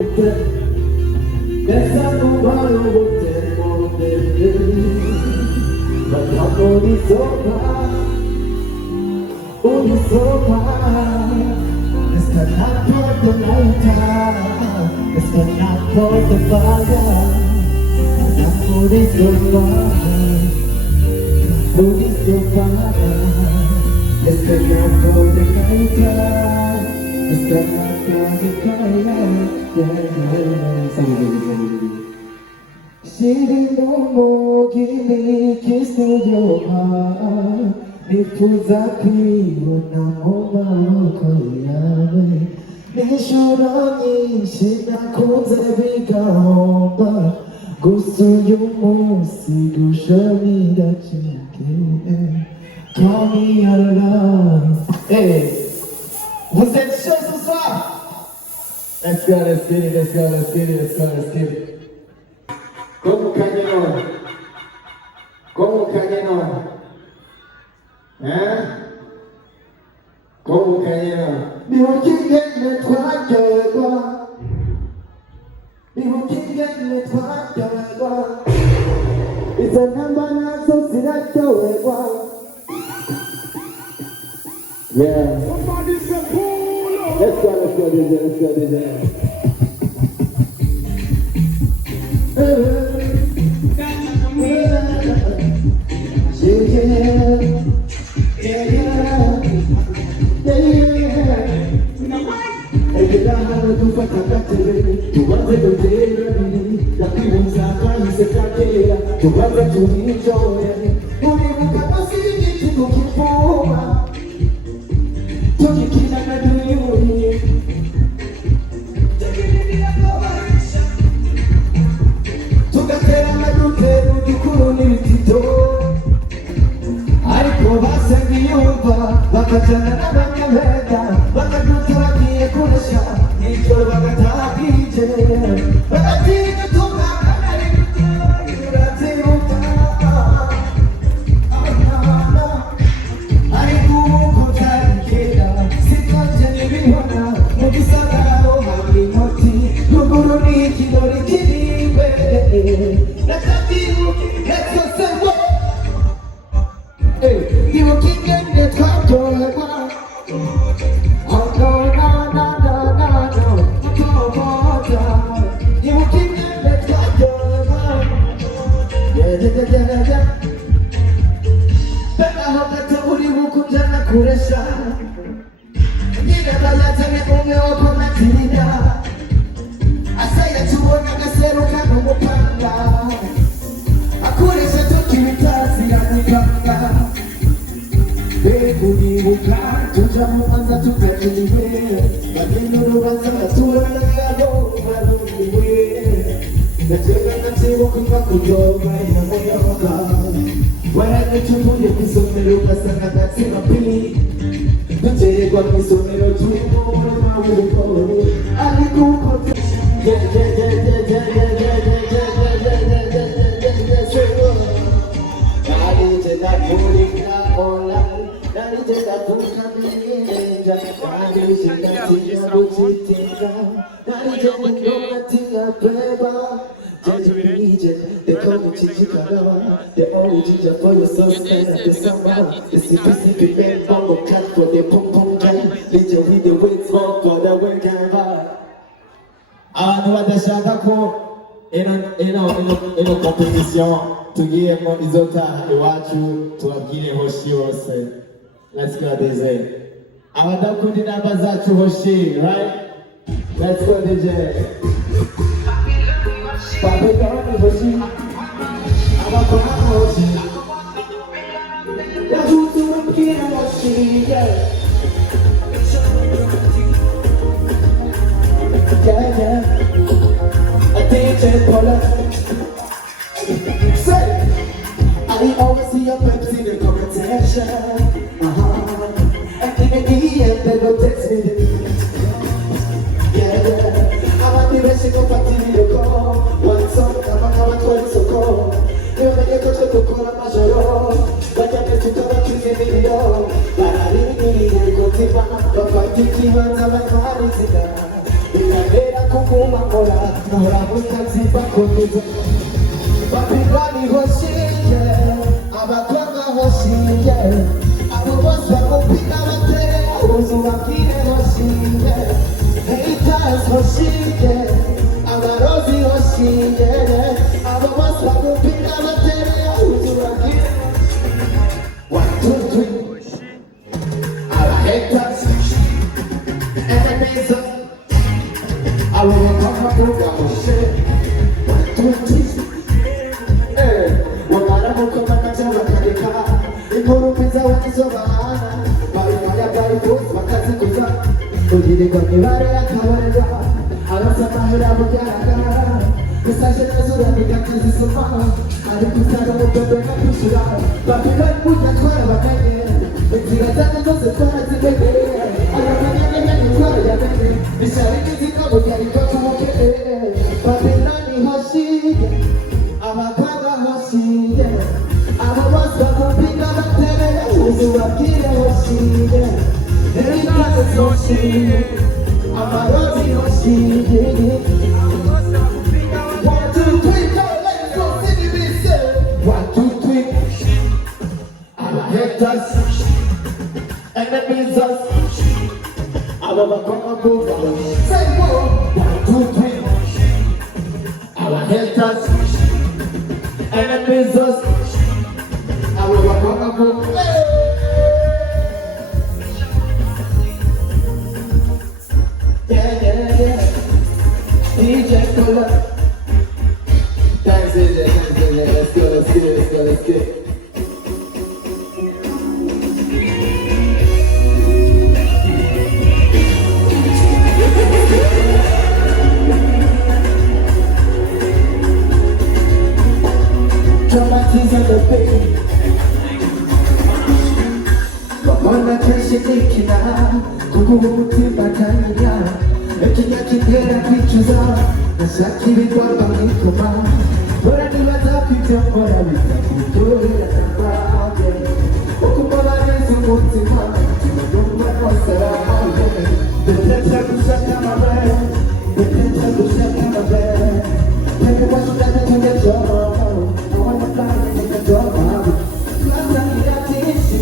Pensando malo volteremo perché ma dopo di sopra it's not for the night it's not for the fire dopo di sopra it's not for the night it's not for the fire Sitting no more, give me a kiss to your heart. Nifuza kuibona moma yawe. Nishuranye sinakunze bigahomba. Gusa uyu munsi gushamira cyane. Call me your love. Hey, vous êtes chaud ce soir? Let's go, let's get it, let's go, let's get it, let's go, let's get it. Como cañón, como cañón, como cañón. Điều chỉ ghét nên thoát trời qua, điều chỉ ghét nên thoát trời qua. It's a number nine, so see that trời qua. Yeah. Let's go, DJ, let's go, DJ. Ino competition tugiye mu izota iwacu tubabwire hoshi wose. Let's go DJ. Abadakunda inamba zacu hoshi, right? Let's go DJ. Babylon hoshi. Abakona hoshi. Yajutu mkira hoshi, yeah. Yeah, yeah. DJ Paula. Say, I always see your peps in the competition. And in the end, they don't text me. Yeah, yeah. I'm at the rest of the party, you go. One song, I'm a toy, so cold. You're the coach of the Cola Major. But I get to tell the kids in the video. But I didn't really go to the back. But I think you want to have a party today. 막고라 너라부터 바꾸기도 바피가니 호시게 아바타가 호시게 아무것도 고피가 못해 우수하기에 호시게 헤이터스 호시게 아마로지 호시게 아무것도 고피가 못해 우수하기에 One, two, three I hate us enemies I will come up with our shit. One, two, three. Hey, wakala mukoma na chama kadeka. Imuru pizza wakisobana. Bari fire, bari force, wakazi kuza. Ujiri kwa kibare ya kawarega. Arasa mahira bukyaraga. Misashe na zura nikakizi sumana. Alikusara mubebe na kushura. Babylon buja twara bakanye. Mizira zanu zose twara zibebe. Nishariki zikabu yariko kumukele Babyloni hoshige Abakaga hoshige Ababaswa kupinga batere Uzuwakile hoshige Erikazi hoshige Amarozi hoshige One, two, three, go, let's go, city BC 1, 2, 3 Our haters Enemies us Our say more. 1, 2, 3. Our haters, enemies us. Our vulnerable. Yeah. DJ pull up. Thanks, DJ. Let's go. Mwana keshinikina kukubu mutima tangira Ekinya kigera kwicuza Nashakira igorba nkikoma Bora nibaza kwibyo mbora bitakutorera ntabage Ukumva neza umutima Tumugumva kose bahawe Betecha gushaka amabere Betecha gushaka amabere Tebe bashaka kungejoho I wanna fly in the door Klasa kiratishi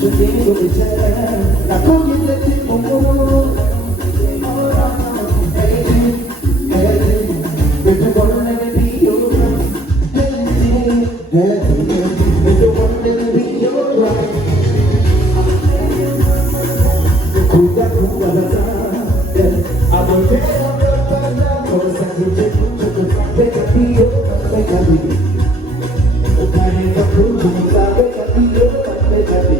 Tukigo bichele Na kugile tipumuru Hey, if you wanna let me be your right If you wanna let me be your right Kuda baza I'm a fan of your banda Cause I can take you Make a feel, make a be Ukari na kudu Make a feel, make a be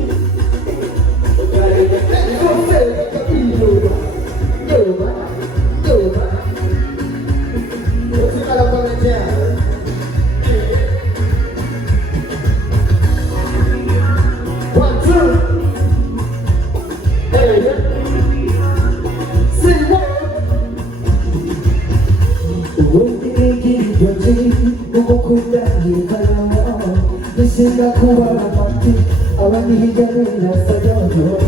Kuwa mati awani hijabila sajojo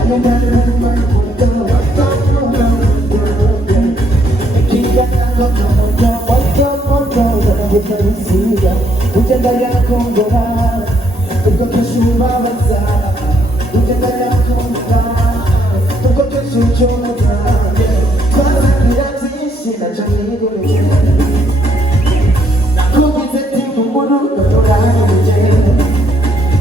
ayana kumakuta watamu kijana moja wanakutarisia utenda ya kongora uko keshuma baza utenda ya kongora uko keshuchona kwa kiratishi na chanigo nakugizeti mumuru ntorani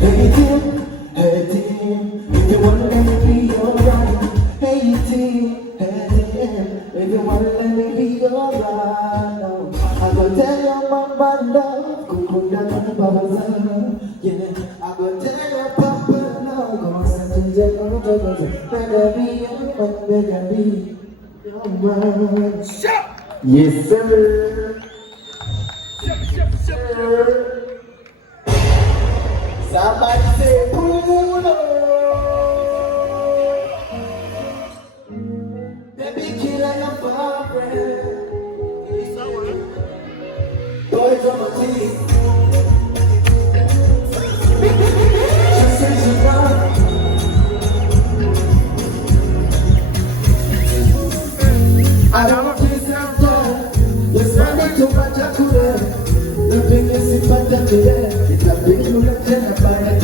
Hey team, if you wanna let me be alright. Hey team, if you wanna let me be alright. I go tell your mama love, kukunda kubabaza. Yeah, I go tell your papa love, go send to the better be your man. Yes sir. Somebody say Bruno. Baby killer your boyfriend. Boys on my team. She says she run. I don't It's a big look at the fire.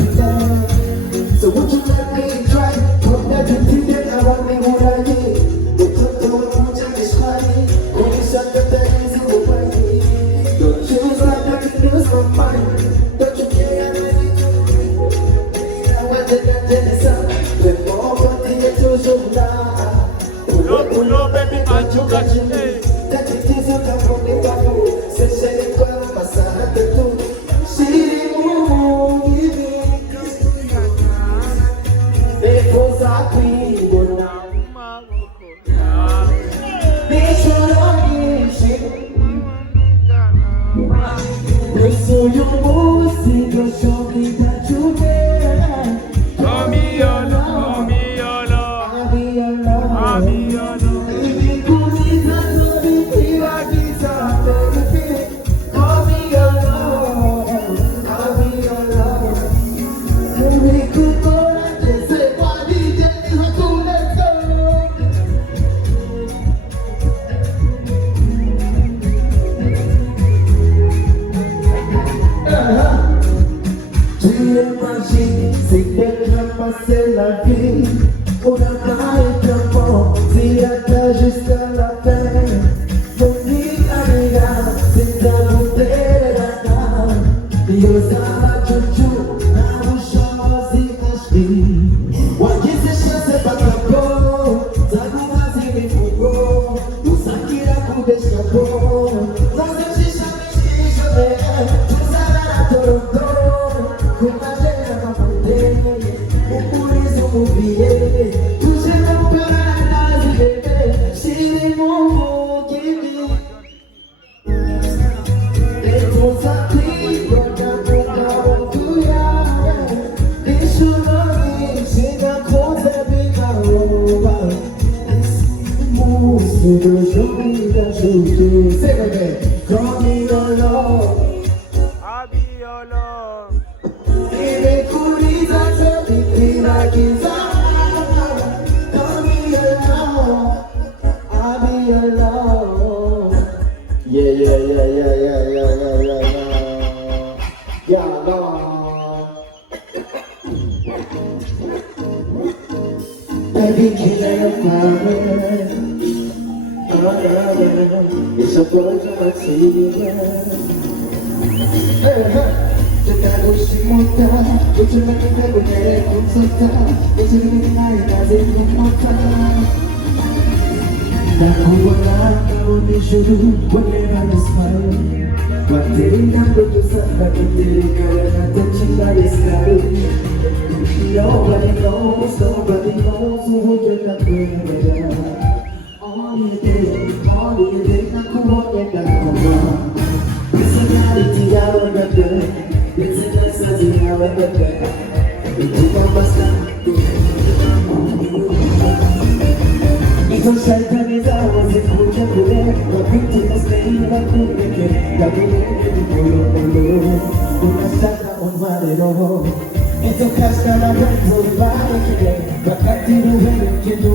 So would you let me try? Put that you did it, I want me what I did. The total of the is funny. Only shut the things in the way. Don't choose like I can lose my mind. Don't you care? I want to get this up. When more for the to now. Pull up, baby, and you got you. That it is a couple of people. Say, say, well, my son, I do. See, so you must see the show me that you care. Call me your love, call me your love, I'll be your love. I'll be your love. If you could see that, so be free like it's a baby. Call me your love, I'll be your love. If we could go like this, say, why did you have to let go? Tu imagines, c'est quelqu'un passer la vie. On a pas été bon, si la terre jusqu'à la fin. Mon vie amiga, c'est ta beauté de la dame. Yo sama chuchu, na ushozi kashki. Wakizisha se patako, zagu wazi mifugo. Usakira kudesha go, lazishisha mishisha me. Tuzara torogo. Call me your love, I'll be your love. even Kuriza tell me like it's call me your love, I'll be your love. Yeah, yeah, yeah, yeah, yeah, yeah, yeah, yeah, yeah. Yeah, Lord. Baby, can I find it's a pleasure to see you. Tentando se montar, eu te lembro da mulher com soltar. Eu te lembro na casa e não montar. Na rua lá, eu me juro, whenever I smile. Bateri na produção, bateri na touching by the sky. Nobody knows who you're not going. All you did, na kumonya na kuma. Personality, I don't know. It's a nice as I remember. It's a basta. It's a shelter is ours. It's good to be. But we take a stay in the good again. That we need una stata on valero. It's a cash that I went to buy today. But I didn't wait to do.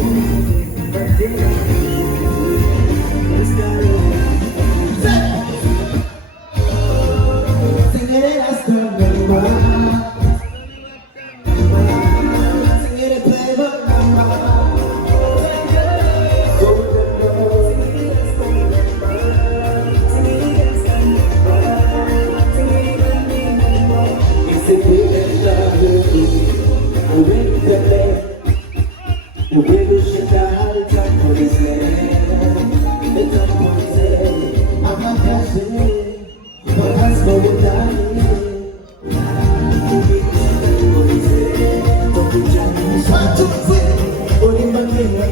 You really should die time for this man. It's a point, I'm not passing, but I slow it down.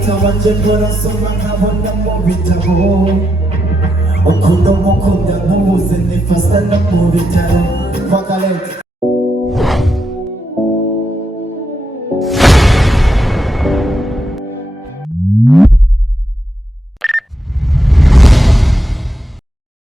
Tawanje corazón manabona movitabo. Okuno mokonda muze nifasta na movitabo. Fuck